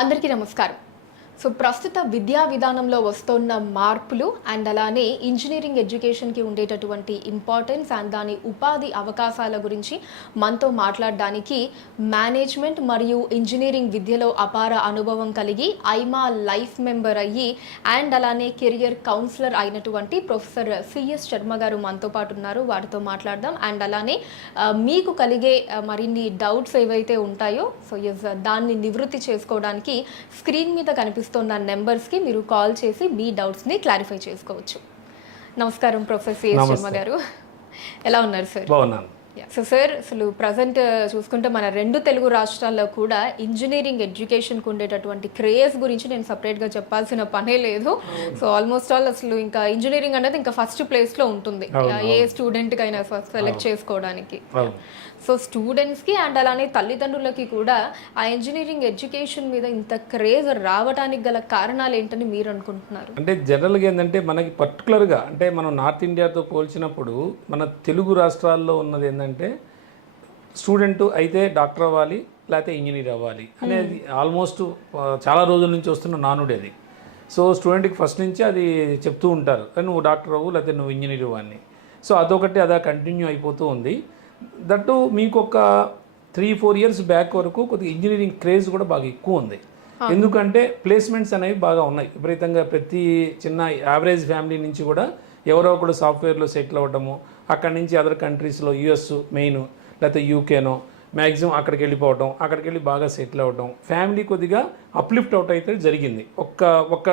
అందరికీ నమస్కారం. సో ప్రస్తుత విద్యా విధానంలో వస్తున్న మార్పులు అండ్ అలానే ఇంజనీరింగ్ ఎడ్యుకేషన్కి ఉండేటటువంటి ఇంపార్టెన్స్ అండ్ దాని ఉపాధి అవకాశాల గురించి మనతో మాట్లాడడానికి మేనేజ్మెంట్ మరియు ఇంజనీరింగ్ విద్యలో అపార అనుభవం కలిగి ఐమా లైఫ్ మెంబర్ అయ్యి అండ్ అలానే కెరియర్ కౌన్సిలర్ అయినటువంటి ప్రొఫెసర్ సిఎస్ శర్మ గారు మనతో పాటు ఉన్నారు. వాటితో మాట్లాడదాం. అండ్ అలానే మీకు కలిగే మరిన్ని డౌట్స్ ఏవైతే ఉంటాయో సో దాన్ని నివృత్తి చేసుకోవడానికి స్క్రీన్ మీద కనిపిస్తున్న నెంబర్స్కి మీరు కాల్ చేసి మీ డౌట్స్ని క్లారిఫై చేసుకోవచ్చు. నమస్కారం ప్రొఫెసర్ సిఎస్ శర్మ గారు, ఎలా ఉన్నారు సార్? బాగున్నాను. సో సార్, అసలు ప్రజెంట్ చూసుకుంటే మన రెండు తెలుగు రాష్ట్రాల్లో కూడా ఇంజనీరింగ్ ఎడ్యుకేషన్కి ఉండేటటువంటి క్రేజ్ గురించి నేను సపరేట్గా చెప్పాల్సిన పనే లేదు. సో ఆల్మోస్ట్ ఆల్ అసలు ఇంకా ఇంజనీరింగ్ అనేది ఇంకా ఫస్ట్ ప్లేస్లో ఉంటుంది ఏ స్టూడెంట్కి అయినా ఫస్ట్ సెలెక్ట్ చేసుకోవడానికి. సో స్టూడెంట్స్కి అండ్ అలానే తల్లిదండ్రులకి కూడా ఆ ఇంజనీరింగ్ ఎడ్యుకేషన్ మీద ఇంత క్రేజ్ రావడానికి గల కారణాలు ఏంటని మీరు అనుకుంటున్నారు? అంటే జనరల్గా ఏంటంటే మనకి పర్టికులర్గా అంటే మనం నార్త్ ఇండియాతో పోల్చినప్పుడు మన తెలుగు రాష్ట్రాల్లో ఉన్నది ఏంటంటే స్టూడెంట్ అయితే డాక్టర్ అవ్వాలి లేకపోతే ఇంజనీర్ అవ్వాలి అనేది ఆల్మోస్ట్ చాలా రోజుల నుంచి వస్తున్న నానుడి అది. సో స్టూడెంట్కి ఫస్ట్ నుంచి అది చెప్తూ ఉంటారు, నువ్వు డాక్టర్ అవ్వు లేకపోతే నువ్వు ఇంజనీర్ అవ్వు అని. సో అదొకటి అదా కంటిన్యూ అయిపోతూ ఉంది. దట్టు మీకు ఒక 3-4 ఇయర్స్ బ్యాక్ వరకు కొద్దిగా ఇంజనీరింగ్ క్రేజ్ కూడా బాగా ఎక్కువ ఉంది. ఎందుకంటే ప్లేస్మెంట్స్ అనేవి బాగా ఉన్నాయి విపరీతంగా. ప్రతి చిన్న యావరేజ్ ఫ్యామిలీ నుంచి కూడా ఎవరో ఒకడు సాఫ్ట్వేర్లో సెటిల్ అవ్వడము, అక్కడి నుంచి అదర్ కంట్రీస్లో యుఎస్ మెయిన్ లేకపోతే యూకేనో మ్యాక్సిమం అక్కడికి వెళ్ళిపోవడం, అక్కడికి వెళ్ళి బాగా సెటిల్ అవ్వడం, ఫ్యామిలీ కొద్దిగా అప్లిఫ్ట్ అవుట్ అయితే జరిగింది. ఒక్క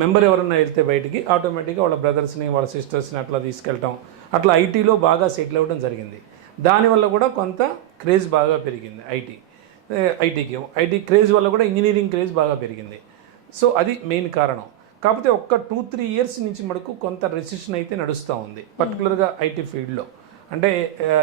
మెంబర్ ఎవరన్నా వెళ్తే బయటికి ఆటోమేటిక్గా వాళ్ళ బ్రదర్స్ని వాళ్ళ సిస్టర్స్ని అట్లా తీసుకెళ్ళటం, అట్లా ఐటీలో బాగా సెటిల్ అవ్వడం జరిగింది. దానివల్ల కూడా కొంత క్రేజ్ బాగా పెరిగింది ఐటీ క్రేజ్ వల్ల కూడా ఇంజనీరింగ్ క్రేజ్ బాగా పెరిగింది. సో అది మెయిన్ కారణం. కాకపోతే ఒక్క 2-3 ఇయర్స్ నుంచి మనకు కొంత రెసిషన్ అయితే నడుస్తూ ఉంది పర్టికులర్గా ఐటీ ఫీల్డ్లో. అంటే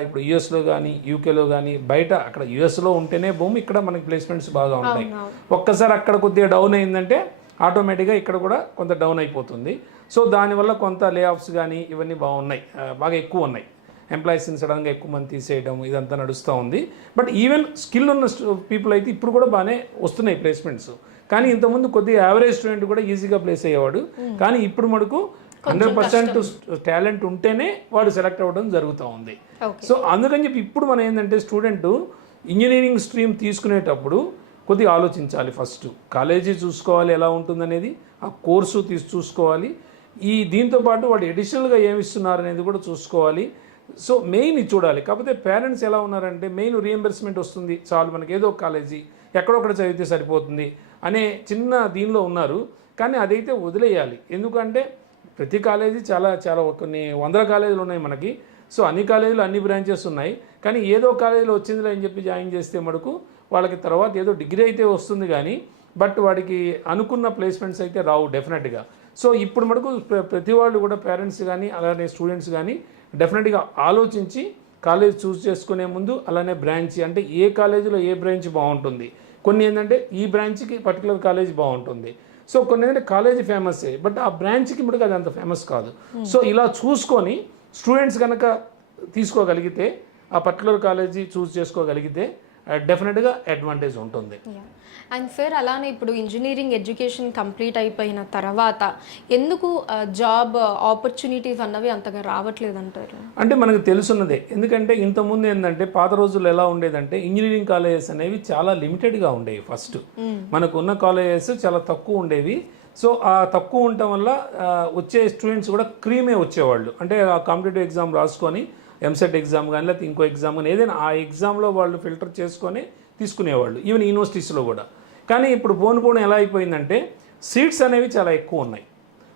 ఇప్పుడు యూఎస్లో కానీ యూకేలో కానీ బయట అక్కడ యూఎస్లో ఉంటేనే భూమి ఇక్కడ మనకి ప్లేస్మెంట్స్ బాగా ఉంటాయి. ఒక్కసారి అక్కడ కొద్దిగా డౌన్ అయిందంటే ఆటోమేటిక్గా ఇక్కడ కూడా కొంత డౌన్ అయిపోతుంది. సో దానివల్ల కొంత లే ఆఫ్స్ కానీ ఇవన్నీ బాగున్నాయి, బాగా ఎక్కువ ఉన్నాయి. ఎంప్లాయీస్ని సడన్గా ఎక్కువ మంది తీసేయడం ఇదంతా నడుస్తూ ఉంది. బట్ ఈవెన్ స్కిల్ ఉన్న పీపుల్ అయితే ఇప్పుడు కూడా బాగానే వస్తున్నాయి ప్లేస్మెంట్స్. కానీ ఇంతకుముందు కొద్దిగా యావరేజ్ స్టూడెంట్ కూడా ఈజీగా ప్లేస్ అయ్యేవాడు. కానీ ఇప్పుడు మటుకు 100% టాలెంట్ ఉంటేనే వాడు సెలెక్ట్ అవ్వడం జరుగుతూ ఉంది. సో అందుకని చెప్పి ఇప్పుడు మనం ఏంటంటే స్టూడెంట్ ఇంజనీరింగ్ స్ట్రీమ్ తీసుకునేటప్పుడు కొద్దిగా ఆలోచించాలి. ఫస్ట్ కాలేజీ చూసుకోవాలి ఎలా ఉంటుందనేది, ఆ కోర్సు చూసుకోవాలి. దీంతోపాటు వాడు ఎడిషనల్గా ఏమి ఇస్తున్నారు అనేది కూడా చూసుకోవాలి. సో మెయిన్ ఇది చూడాలి. కాకపోతే పేరెంట్స్ ఎలా ఉన్నారంటే మెయిన్ రీఎంబర్స్మెంట్ వస్తుంది చాలు, మనకి ఏదో ఒక కాలేజీ ఎక్కడొక్కడ చదివితే సరిపోతుంది అనే చిన్న దీనిలో ఉన్నారు. కానీ అదైతే వదిలేయాలి. ఎందుకంటే ప్రతి కాలేజీ చాలా కొన్ని వందల కాలేజీలు ఉన్నాయి మనకి. సో అన్ని కాలేజీలు అన్ని బ్రాంచెస్ ఉన్నాయి. కానీ ఏదో కాలేజీలో వచ్చిందిలే అని చెప్పి జాయిన్ చేస్తే మటుకు వాళ్ళకి తర్వాత ఏదో డిగ్రీ అయితే వస్తుంది కానీ బట్ వాడికి అనుకున్న ప్లేస్మెంట్స్ అయితే రావు డెఫినెట్గా. సో ఇప్పుడు మటుకు ప్రతి వాళ్ళు కూడా పేరెంట్స్ కానీ అలానే స్టూడెంట్స్ కానీ డెఫినెట్గా ఆలోచించి కాలేజ్ చూస్ చేసుకునే ముందు అలానే బ్రాంచ్ అంటే ఏ కాలేజీలో ఏ బ్రాంచ్ బాగుంటుంది. కొన్ని ఏంటంటే ఈ బ్రాంచ్కి పర్టికులర్ కాలేజ్ బాగుంటుంది. సో కొన్ని ఏంటంటే కాలేజీ ఫేమస్సే బట్ ఆ బ్రాంచ్కి మటుకు అది అంత ఫేమస్ కాదు. సో ఇలా చూసుకొని స్టూడెంట్స్ కనుక తీసుకోగలిగితే ఆ పర్టికులర్ కాలేజీ చూస్ చేసుకోగలిగితే డెఫినెట్గా అడ్వాంటేజ్ ఉంటుంది. అండ్ సార్, అలానే ఇప్పుడు ఇంజనీరింగ్ ఎడ్యుకేషన్ కంప్లీట్ అయిపోయిన తర్వాత ఎందుకు జాబ్ ఆపర్చునిటీస్ అన్నవి అంతగా రావట్లేదు అంటారు? అంటే మనకు తెలుసున్నదే. ఎందుకంటే ఇంతకుముందు ఏంటంటే పాత రోజుల్లో ఎలా ఉండేదంటే ఇంజనీరింగ్ కాలేజెస్ అనేవి చాలా లిమిటెడ్గా ఉండేవి. ఫస్ట్ మనకు ఉన్న కాలేజెస్ చాలా తక్కువ ఉండేవి. సో ఆ తక్కువ ఉండటం వల్ల వచ్చే స్టూడెంట్స్ కూడా క్రీమే వచ్చేవాళ్ళు. అంటే ఆ కాంపిటేటివ్ ఎగ్జామ్ రాసుకొని ఎంసెట్ ఎగ్జామ్ కానీ లేకపోతే ఇంకో ఎగ్జామ్ కానీ ఏదైనా ఆ ఎగ్జామ్లో వాళ్ళు ఫిల్టర్ చేసుకొని తీసుకునేవాళ్ళు, ఈవెన్ యూనివర్సిటీస్లో కూడా. కానీ ఇప్పుడు పోను ఎలా అయిపోయిందంటే సీట్స్ అనేవి చాలా ఎక్కువ ఉన్నాయి.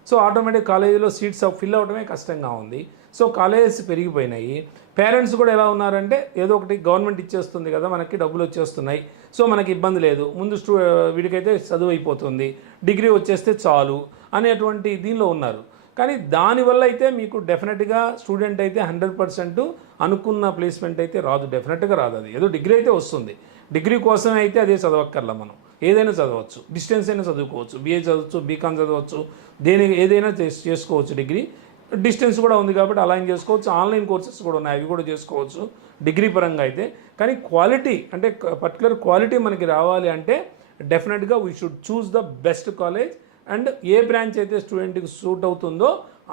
సో ఆటోమేటిక్ కాలేజీలో సీట్స్ ఫిల్ అవ్వడమే కష్టంగా ఉంది. సో కాలేజెస్ పెరిగిపోయినాయి. పేరెంట్స్ కూడా ఎలా ఉన్నారంటే ఏదో ఒకటి గవర్నమెంట్ ఇచ్చేస్తుంది కదా, మనకి డబ్బులు వచ్చేస్తున్నాయి, సో మనకి ఇబ్బంది లేదు, ముందు వీడికైతే చదువు అయిపోతుంది, డిగ్రీ వచ్చేస్తే చాలు అనేటువంటి దీనిలో ఉన్నారు. కానీ దానివల్ల అయితే మీకు డెఫినెట్గా స్టూడెంట్ అయితే 100% అనుకున్న ప్లేస్మెంట్ అయితే రాదు, డెఫినెట్గా రాదు. అది ఏదో డిగ్రీ అయితే వస్తుంది. డిగ్రీ కోసం అయితే అదే చదవక్కర్లా, మనం ఏదైనా చదవచ్చు, డిస్టెన్స్ అయినా చదువుకోవచ్చు, బీఏ చదవచ్చు, బీకామ్ చదవచ్చు, ఏదైనా చేసుకోవచ్చు. డిగ్రీ డిస్టెన్స్ కూడా ఉంది కాబట్టి అలైన్ చేసుకోవచ్చు. ఆన్లైన్ కోర్సెస్ కూడా ఉన్నాయి, అవి కూడా చేసుకోవచ్చు డిగ్రీ పరంగా అయితే. కానీ క్వాలిటీ అంటే పర్టికులర్ క్వాలిటీ మనకి రావాలి అంటే డెఫినెట్గా we should choose the best college and A branch అయితే స్టూడెంట్కి సూట్ అవుతుందో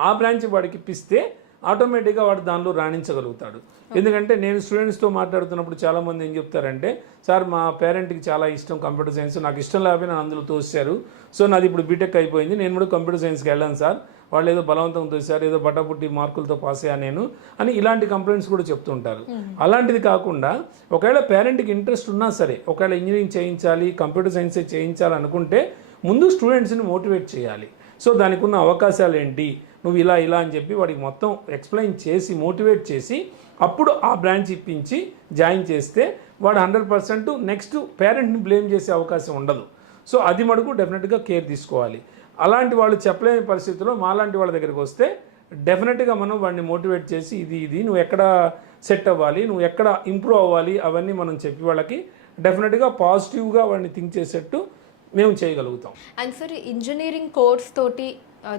ఆ బ్రాంచ్ వాడికి ఇప్పిస్తే ఆటోమేటిక్గా వాడు దానిలో రాణించగలుగుతాడు. ఎందుకంటే నేను స్టూడెంట్స్తో మాట్లాడుతున్నప్పుడు చాలామంది ఏం చెప్తారంటే, సార్ మా పేరెంట్కి చాలా ఇష్టం కంప్యూటర్ సైన్స్, నాకు ఇష్టం లేకపోయినా అందులో తోసారు, సో నాది ఇప్పుడు బీటెక్ అయిపోయింది, నేను కూడా కంప్యూటర్ సైన్స్కి వెళ్ళాను సార్, వాళ్ళు ఏదో బలవంతం తోసారు, ఏదో బట్టాపుట్టి మార్కులతో పాస్ అయ్యా నేను అని ఇలాంటి కంప్లైంట్స్ కూడా చెప్తుంటారు. అలాంటిది కాకుండా ఒకవేళ పేరెంట్కి ఇంట్రెస్ట్ ఉన్నా సరే, ఒకవేళ ఇంజనీరింగ్ చేయించాలి కంప్యూటర్ సైన్సే చేయించాలి అనుకుంటే ముందు స్టూడెంట్స్ని మోటివేట్ చేయాలి. సో దానికి ఉన్న అవకాశాలు ఏంటి, నువ్వు ఇలా ఇలా అని చెప్పి వాడికి మొత్తం ఎక్స్ప్లెయిన్ చేసి మోటివేట్ చేసి అప్పుడు ఆ బ్రాంచ్ ఇప్పించి జాయిన్ చేస్తే వాడు 100% నెక్స్ట్ పేరెంట్ని బ్లేమ్ చేసే అవకాశం ఉండదు. సో అది మటుకు డెఫినెట్గా కేర్ తీసుకోవాలి. అలాంటి వాళ్ళు చెప్పలేని పరిస్థితుల్లో మాలాంటి వాళ్ళ దగ్గరికి వస్తే డెఫినెట్గా మనం వాడిని మోటివేట్ చేసి ఇది నువ్వు ఎక్కడ సెట్ అవ్వాలి, నువ్వు ఎక్కడ ఇంప్రూవ్ అవ్వాలి అవన్నీ మనం చెప్పి వాళ్ళకి డెఫినెట్గా పాజిటివ్గా వాడిని థింక్ చేసేట్టు మేము చేయగలుగుతాం. అండ్ సార్ ఇంజనీరింగ్ కోర్స్ తోటి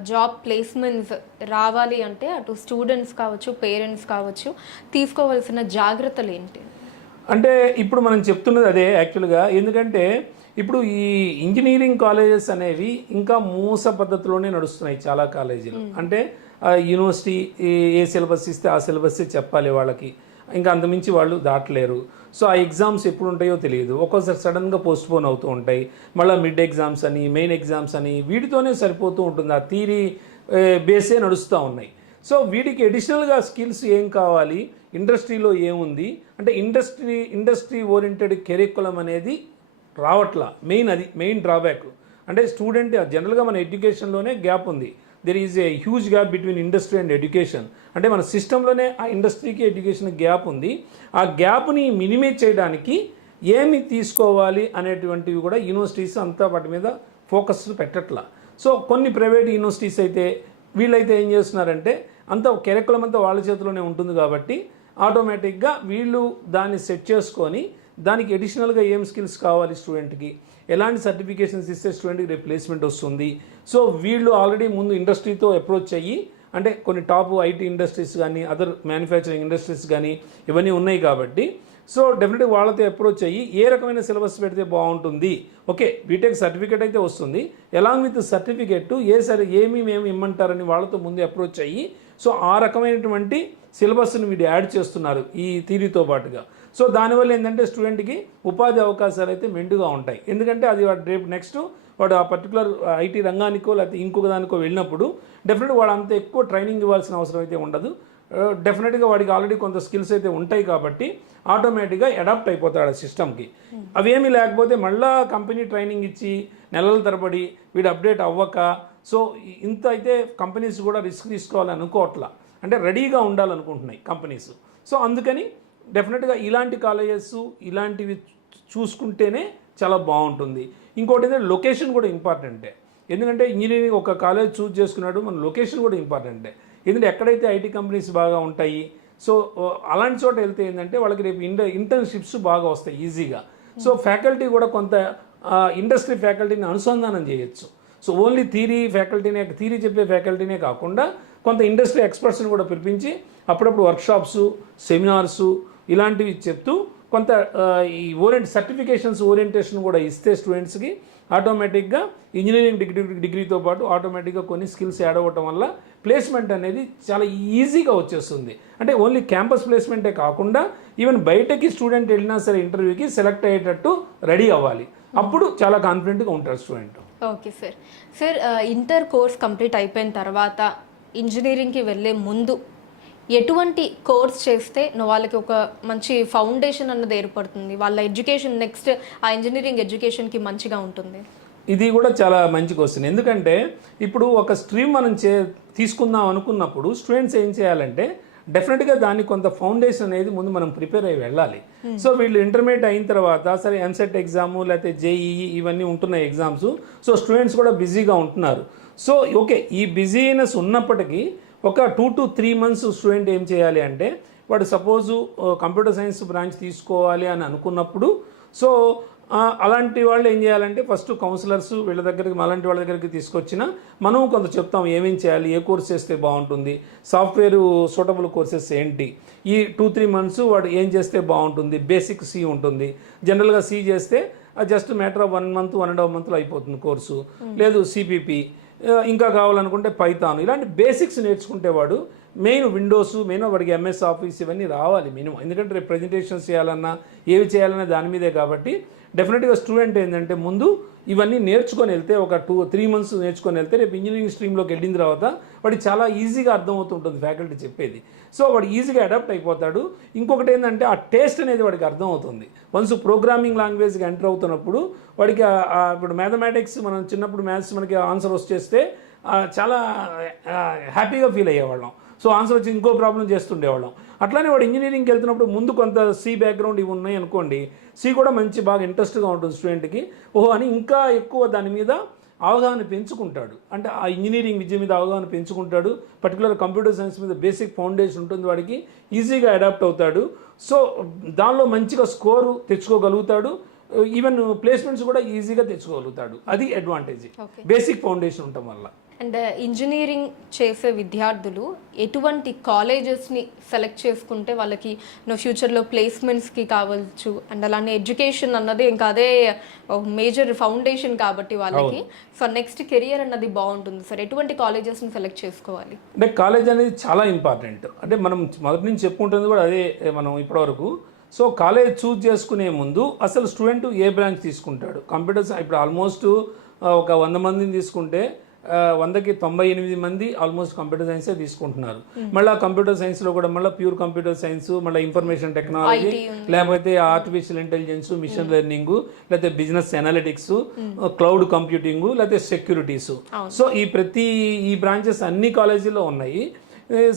జాబ్ ప్లేస్మెంట్స్ రావాలి అంటే అటు స్టూడెంట్స్ కావచ్చు పేరెంట్స్ కావచ్చు తీసుకోవాల్సిన జాగ్రత్తలు ఏంటి? అంటే ఇప్పుడు మనం చెప్తున్నది అదే యాక్చువల్గా. ఎందుకంటే ఇప్పుడు ఈ ఇంజనీరింగ్ కాలేజెస్ అనేవి ఇంకా మూస పద్ధతిలోనే నడుస్తున్నాయి చాలా కాలేజీలు. అంటే యూనివర్సిటీ ఏ సిలబస్ ఇస్తే ఆ సిలబస్సే చెప్పాలి వాళ్ళకి, ఇంకా అంతమించి వాళ్ళు దాటలేరు. సో ఆ ఎగ్జామ్స్ ఎప్పుడు ఉంటాయో తెలియదు, ఒక్కోసారి సడన్గా పోస్ట్పోన్ అవుతూ ఉంటాయి, మళ్ళీ మిడ్ ఎగ్జామ్స్ అని మెయిన్ ఎగ్జామ్స్ అని వీటితోనే సరిపోతూ ఉంటుంది, ఆ థియరీ బేసే నడుస్తూ ఉన్నాయి. సో వీటికి అడిషనల్గా స్కిల్స్ ఏం కావాలి, ఇండస్ట్రీలో ఏముంది అంటే ఇండస్ట్రీ ఓరియంటెడ్ కెరికులం అనేది రావట్లా. అది మెయిన్ డ్రాబ్యాక్. అంటే స్టూడెంట్ జనరల్గా మన ఎడ్యుకేషన్లోనే గ్యాప్ ఉంది. There is a huge gap between industry and education. అంటే మన సిస్టంలోనే ఆ ఇండస్ట్రీకి ఎడ్యుకేషన్ గ్యాప్ ఉంది. ఆ గ్యాప్ని మినిమైజ్ చేయడానికి ఏమి తీసుకోవాలి అనేటువంటివి కూడా యూనివర్సిటీస్ అంతా వాటి మీద ఫోకస్ పెట్టట్లా. సో కొన్ని ప్రైవేట్ యూనివర్సిటీస్ అయితే వీళ్ళైతే ఏం చేస్తున్నారంటే అంత కెరికులం అంతా వాళ్ళ చేతిలోనే ఉంటుంది కాబట్టి ఆటోమేటిక్గా వీళ్ళు దాన్ని సెట్ చేసుకొని దానికి అడిషనల్గా ఏం స్కిల్స్ కావాలి స్టూడెంట్కి, ఎలాంటి సర్టిఫికేషన్స్ ఇస్తే స్టూడెంట్కి రిప్లేస్మెంట్ వస్తుంది. సో వీళ్ళు ఆల్రెడీ ముందు ఇండస్ట్రీతో అప్రోచ్ అయ్యి, అంటే కొన్ని టాప్ ఐటీ ఇండస్ట్రీస్ కానీ అదర్ మ్యానుఫ్యాక్చరింగ్ ఇండస్ట్రీస్ కానీ ఇవన్నీ ఉన్నాయి కాబట్టి సో డెఫినెట్గా వాళ్ళతో అప్రోచ్ అయ్యి ఏ రకమైన సిలబస్ పెడితే బాగుంటుంది, ఓకే బీటెక్ సర్టిఫికేట్ అయితే వస్తుంది, ఎలాంగ్ విత్ సర్టిఫికేట్ ఏమి మేము ఇమ్మంటారని వాళ్ళతో ముందు అప్రోచ్ అయ్యి సో ఆ రకమైనటువంటి సిలబస్ని వీడు యాడ్ చేస్తున్నారు ఈ థియరీతో పాటుగా. సో దానివల్ల ఏంటంటే స్టూడెంట్కి ఉపాధి అవకాశాలు అయితే మెండుగా ఉంటాయి. ఎందుకంటే అది వాడు రేపు నెక్స్ట్ వాడు ఆ పర్టికులర్ ఐటీ రంగానికో లేకపోతే ఇంకొక దానికో వెళ్ళినప్పుడు డెఫినెట్గా వాడు అంత ఎక్కువ ట్రైనింగ్ ఇవ్వాల్సిన అవసరం అయితే ఉండదు. డెఫినెట్గా వాడికి ఆల్రెడీ కొంత స్కిల్స్ అయితే ఉంటాయి కాబట్టి ఆటోమేటిక్గా అడాప్ట్ అయిపోతాడు ఆ సిస్టమ్కి. అవేమీ లేకపోతే మళ్ళీ కంపెనీ ట్రైనింగ్ ఇచ్చి నెలల తరబడి వీడు అప్డేట్ అవ్వక సో ఇంత అయితే కంపెనీస్ కూడా రిస్క్ తీసుకోవాలని అనుకోవట్లా, అంటే రెడీగా ఉండాలనుకుంటున్నాయి కంపెనీస్. సో అందుకని డెఫినెట్గా ఇలాంటి కాలేజెస్ ఇలాంటివి చూసుకుంటేనే చాలా బాగుంటుంది. ఇంకోటి ఏంటంటే లొకేషన్ కూడా ఇంపార్టెంటే. ఎందుకంటే ఇంజనీరింగ్ ఒక కాలేజ్ చూస్ చేసుకున్నాడు, మన లొకేషన్ కూడా ఇంపార్టెంటే. ఎందుకంటే ఎక్కడైతే ఐటీ కంపెనీస్ బాగా ఉంటాయి సో అలాంటి చోట వెళ్తే ఏంటంటే వాళ్ళకి రేపు ఇంటర్న్షిప్స్ బాగా వస్తాయి ఈజీగా. సో ఫ్యాకల్టీ కూడా కొంత ఇండస్ట్రీ ఫ్యాకల్టీని అనుసంధానం చేయొచ్చు. సో ఓన్లీ థియరీ చెప్పే ఫ్యాకల్టీనే కాకుండా కొంత ఇండస్ట్రీ ఎక్స్పర్ట్స్ని కూడా పిలిపించి అప్పుడప్పుడు వర్క్షాప్స్ సెమినార్సు ఇలాంటివి చెప్తూ కొంత ఈ సర్టిఫికేషన్స్ ఓరియంటేషన్ కూడా ఇస్తే స్టూడెంట్స్కి ఆటోమేటిక్గా ఇంజనీరింగ్ డిగ్రీతో పాటు ఆటోమేటిక్గా కొన్ని స్కిల్స్ యాడ్ అవ్వటం వల్ల ప్లేస్మెంట్ అనేది చాలా ఈజీగా వచ్చేస్తుంది. అంటే ఓన్లీ క్యాంపస్ ప్లేస్మెంటే కాకుండా ఈవెన్ బయటకి స్టూడెంట్ వెళ్ళినా సరే ఇంటర్వ్యూకి సెలెక్ట్ అయ్యేటట్టు రెడీ అవ్వాలి. అప్పుడు చాలా కాన్ఫిడెంట్గా ఉంటారు student. Okay sir inter course complete అయిపోయిన తర్వాత ఇంజనీరింగ్కి వెళ్ళే ముందు ఎటువంటి కోర్స్ చేస్తే వాళ్ళకి ఒక మంచి ఫౌండేషన్ అన్నది ఏర్పడుతుంది, వాళ్ళ ఎడ్యుకేషన్ నెక్స్ట్ ఆ ఇంజనీరింగ్ ఎడ్యుకేషన్కి మంచిగా ఉంటుంది? ఇది కూడా చాలా మంచి క్వశ్చన్. ఎందుకంటే ఇప్పుడు ఒక స్ట్రీమ్ మనం తీసుకుందాం అనుకున్నప్పుడు స్టూడెంట్స్ ఏం చేయాలంటే డెఫినెట్గా దాన్ని కొంత ఫౌండేషన్ అనేది ముందు మనం ప్రిపేర్ అయ్యి వెళ్ళాలి. సో వీళ్ళు ఇంటర్మీడియట్ అయిన తర్వాత సరే ఎంసెట్ ఎగ్జాము లేకపోతే జేఈఈ ఇవన్నీ ఉంటున్నాయి ఎగ్జామ్స్. సో స్టూడెంట్స్ కూడా బిజీగా ఉంటున్నారు. సో ఓకే ఈ బిజీనెస్ ఉన్నప్పటికీ ఒక 2 to 3 months స్టూడెంట్ ఏం చేయాలి అంటే వాడు సపోజు కంప్యూటర్ సైన్స్ బ్రాంచ్ తీసుకోవాలి అని అనుకున్నప్పుడు సో అలాంటి వాళ్ళు ఏం చేయాలంటే ఫస్ట్ కౌన్సిలర్స్ వీళ్ళ దగ్గరికి అలాంటి వాళ్ళ దగ్గరికి తీసుకొచ్చిన మనం కొంత చెప్తాం ఏమేం చేయాలి, ఏ కోర్స్ చేస్తే బాగుంటుంది, సాఫ్ట్వేర్ సూటబుల్ కోర్సెస్ ఏంటి, ఈ 2-3 months వాడు ఏం చేస్తే బాగుంటుంది. బేసిక్ సి ఉంటుంది, జనరల్గా సి చేస్తే అది జస్ట్ మ్యాటర్ ఆఫ్ 1 month 1.5 monthలో అయిపోతుంది కోర్సు. లేదు సిపిపి, ఇంకా కావాలనుకుంటే పైథాన్, ఇలాంటి బేసిక్స్ నేర్చుకుంటే వాడు మెయిన్ విండోస్, మెయిన్ వాడికి ఎంఎస్ ఆఫీస్ ఇవన్నీ రావాలి మినిమం. ఎందుకంటే రేపు ప్రజెంటేషన్స్ చేయాలన్నా ఏవి చేయాలన్నా దాని మీదే కాబట్టి డెఫినెట్గా స్టూడెంట్ ఏంటంటే ముందు ఇవన్నీ నేర్చుకొని వెళ్తే ఒక 2-3 months నేర్చుకొని వెళ్తే రేపు ఇంజనీరింగ్ స్ట్రీమ్లోకి వెళ్ళిన తర్వాత వాడికి చాలా ఈజీగా అర్థమవుతుంటుంది ఫ్యాకల్టీ చెప్పేది. సో వాడు ఈజీగా అడాప్ట్ అయిపోతాడు. ఇంకొకటి ఏంటంటే ఆ టేస్ట్ అనేది వాడికి అర్థమవుతుంది. వన్స్ ప్రోగ్రామింగ్ లాంగ్వేజ్కి ఎంటర్ అవుతున్నప్పుడు వాడికి ఇప్పుడు మ్యాథమెటిక్స్ మనం చిన్నప్పుడు మ్యాథ్స్ మనకి ఆన్సర్ వచ్చేస్తే చాలా హ్యాపీగా ఫీల్ అయ్యేవాళ్ళం. సో ఆన్సర్ వచ్చి ఇంకో ప్రాబ్లం చేస్తుండేవాళ్ళం. అట్లానే వాడు ఇంజనీరింగ్కి వెళ్తున్నప్పుడు ముందు కొంత సి బ్యాక్గ్రౌండ్ ఇవి ఉన్నాయి అనుకోండి, సి కూడా మంచి బాగా ఇంట్రెస్ట్గా ఉంటుంది స్టూడెంట్కి. ఓహో అని ఇంకా ఎక్కువ దాని మీద అవగాహన పెంచుకుంటాడు. అంటే ఆ ఇంజనీరింగ్ విద్య మీద అవగాహన పెంచుకుంటాడు. పర్టికులర్ కంప్యూటర్ సైన్స్ మీద బేసిక్ ఫౌండేషన్ ఉంటుంది వాడికి, ఈజీగా అడాప్ట్ అవుతాడు. సో దానిలో మంచిగా స్కోరు తెచ్చుకోగలుగుతాడు. ఈవెన్ ప్లేస్మెంట్స్ కూడా ఈజీగా తెచ్చుకోగలుగుతాడు. అది అడ్వాంటేజ్ బేసిక్ ఫౌండేషన్ ఉండటం వల్ల. అండ్ ఇంజనీరింగ్ చేసే విద్యార్థులు ఎటువంటి కాలేజెస్ని సెలెక్ట్ చేసుకుంటే వాళ్ళకి ఫ్యూచర్లో ప్లేస్మెంట్స్కి కావచ్చు, అండ్ అలానే ఎడ్యుకేషన్ అన్నది ఇంకా అదే మేజర్ ఫౌండేషన్ కాబట్టి వాళ్ళకి సో నెక్స్ట్ కెరియర్ అన్నది బాగుంటుంది సార్, ఎటువంటి కాలేజెస్ని సెలెక్ట్ చేసుకోవాలి? అంటే కాలేజ్ అనేది చాలా ఇంపార్టెంట్. అంటే మనం మొదటి నుంచి చెప్పుకుంటుంది కూడా అదే మనం ఇప్పటివరకు. సో కాలేజ్ చూజ్ చేసుకునే ముందు అసలు స్టూడెంట్ ఏ బ్రాంచ్ తీసుకుంటాడు. కంప్యూటర్స్ ఇప్పుడు ఆల్మోస్ట్ ఒక 100 మందిని తీసుకుంటే 100కి 98 మంది ఆల్మోస్ట్ కంప్యూటర్ సైన్సే తీసుకుంటున్నారు. మళ్ళీ కంప్యూటర్ సైన్స్లో కూడా మళ్ళీ ప్యూర్ కంప్యూటర్ సైన్స్, మళ్ళీ ఇన్ఫర్మేషన్ టెక్నాలజీ, లేకపోతే ఆర్టిఫిషియల్ ఇంటెలిజెన్స్, మిషన్ లెర్నింగ్, లేకపోతే బిజినెస్ అనలిటిక్స్, క్లౌడ్ కంప్యూటింగ్, లేకపోతే సెక్యూరిటీస్. సో ఈ బ్రాంచెస్ అన్ని కాలేజీలో ఉన్నాయి.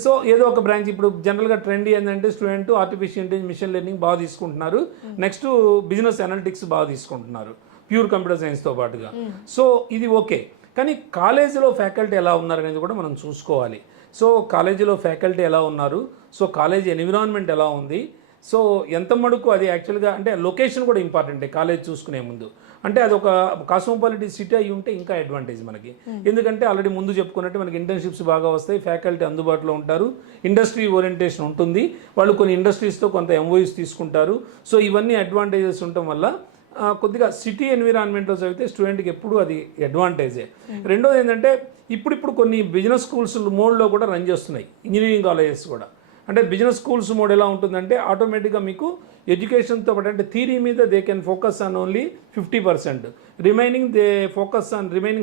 సో ఏదో ఒక బ్రాంచ్ ఇప్పుడు జనరల్గా ట్రెండ్ ఏంటంటే student artificial intelligence, machine learning బాగా తీసుకుంటున్నారు. నెక్స్ట్ బిజినెస్ అనలిటిక్స్ బాగా తీసుకుంటున్నారు ప్యూర్ కంప్యూటర్ సైన్స్తో పాటుగా. సో ఇది ఓకే, కానీ కాలేజీలో ఫ్యాకల్టీ ఎలా ఉన్నారు అనేది కూడా మనం చూసుకోవాలి. సో కాలేజీలో ఫ్యాకల్టీ ఎలా ఉన్నారు, సో కాలేజీ ఎన్విరాన్మెంట్ ఎలా ఉంది, సో ఎంత మటుకు అది యాక్చువల్గా అంటే లొకేషన్ కూడా ఇంపార్టెంటే కాలేజ్ చూసుకునే ముందు. అంటే అది ఒక కాస్మోపాలిటీ సిటీ అయి ఉంటే ఇంకా అడ్వాంటేజ్ మనకి. ఎందుకంటే ఆల్రెడీ ముందు చెప్పుకున్నట్టు మనకి ఇంటర్న్షిప్స్ బాగా వస్తాయి, ఫ్యాకల్టీ అందుబాటులో ఉంటారు, ఇండస్ట్రీ ఓరియంటేషన్ ఉంటుంది, వాళ్ళు కొన్ని ఇండస్ట్రీస్తో కొంత ఎంఓయూస్ తీసుకుంటారు. సో ఇవన్నీ అడ్వాంటేజెస్ ఉండటం వల్ల కొద్దిగా సిటీ ఎన్విరాన్మెంట్లో చదివితే స్టూడెంట్కి ఎప్పుడు అది అడ్వాంటేజే. రెండోది ఏంటంటే ఇప్పుడు కొన్ని బిజినెస్ స్కూల్స్ మోడ్లో కూడా రన్ చేస్తున్నాయి ఇంజనీరింగ్ కాలేజెస్ కూడా. అంటే బిజినెస్ స్కూల్స్ మోడ్ ఎలా ఉంటుందంటే ఆటోమేటిక్గా మీకు ఎడ్యుకేషన్తో పాటు అంటే థియరీ మీద they can focus on only 50%, remaining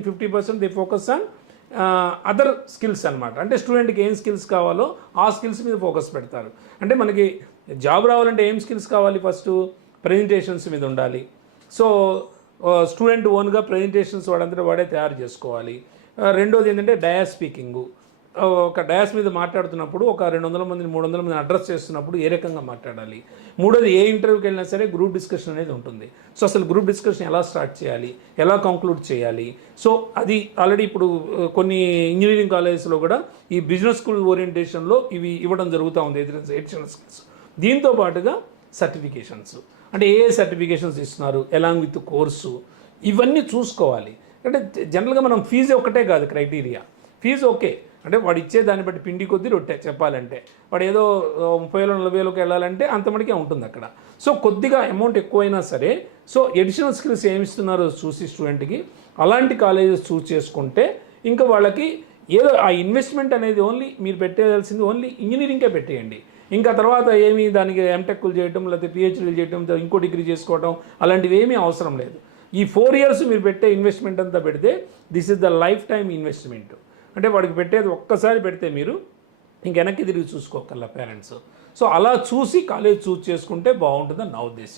50% they focus on other skills అనమాట. అంటే స్టూడెంట్కి ఏం స్కిల్స్ కావాలో ఆ స్కిల్స్ మీద ఫోకస్ పెడతారు. అంటే మనకి జాబ్ రావాలంటే ఏం స్కిల్స్ కావాలి, ఫస్ట్ ప్రజెంటేషన్స్ మీద ఉండాలి. సో స్టూడెంట్ ఓన్గా ప్రజెంటేషన్స్ వాడంతా వాడే తయారు చేసుకోవాలి. రెండోది ఏంటంటే డయాస్ స్పీకింగు. ఒక డయాస్ మీద మాట్లాడుతున్నప్పుడు ఒక 200 మందిని 300 మందిని అడ్రస్ చేస్తున్నప్పుడు ఏ రకంగా మాట్లాడాలి. మూడోది ఏ ఇంటర్వ్యూకి వెళ్ళినా సరే గ్రూప్ డిస్కషన్ అనేది ఉంటుంది. సో అసలు గ్రూప్ డిస్కషన్ ఎలా స్టార్ట్ చేయాలి, ఎలా కంక్లూడ్ చేయాలి. సో అది ఆల్రెడీ ఇప్పుడు కొన్ని ఇంజనీరింగ్ కాలేజెస్లో కూడా ఈ బిజినెస్ స్కూల్ ఓరియంటేషన్లో ఇవి ఇవ్వడం జరుగుతూ ఉంది, ఎడిషనల్ స్కిల్స్. దీంతో పాటుగా సర్టిఫికేషన్స్, అంటే ఏ సర్టిఫికేషన్స్ ఇస్తున్నారు ఎలాంగ్ విత్ కోర్సు, ఇవన్నీ చూసుకోవాలి. అంటే జనరల్గా మనం ఫీజు ఒకటే కాదు క్రైటీరియా. ఫీజు ఓకే, అంటే వాడు ఇచ్చే దాన్ని బట్టి పిండి కొద్దీ రొట్టె చెప్పాలంటే. వాడు ఏదో 30,000-40,000కి వెళ్ళాలంటే అంత మటుకే ఉంటుంది అక్కడ. సో కొద్దిగా అమౌంట్ ఎక్కువైనా సరే సో ఎడిషనల్ స్కిల్స్ ఏమి ఇస్తున్నారో చూసి స్టూడెంట్కి అలాంటి కాలేజెస్ చూస్ చేసుకుంటే ఇంకా వాళ్ళకి ఏదో ఆ ఇన్వెస్ట్మెంట్ అనేది ఓన్లీ మీరు పెట్టేయాల్సింది ఓన్లీ ఇంజనీరింగ్కే పెట్టేయండి. ఇంకా తర్వాత ఏమీ దానికి ఎంటెక్లు చేయటం, లేకపోతే పిహెచ్డీలు చేయటం, ఇంకో డిగ్రీ చేసుకోవటం అలాంటివి ఏమీ అవసరం లేదు. ఈ 4 years మీరు పెట్టే ఇన్వెస్ట్మెంట్ అంతా పెడితే this is the life time investment. అంటే వాడికి పెట్టేది ఒక్కసారి పెడితే మీరు ఇంక వెనక్కి తిరిగి చూసుకోగల పేరెంట్స్. సో అలా చూసి కాలేజ్ చూస్ చేసుకుంటే బాగుంటుందని నా ఉద్దేశం.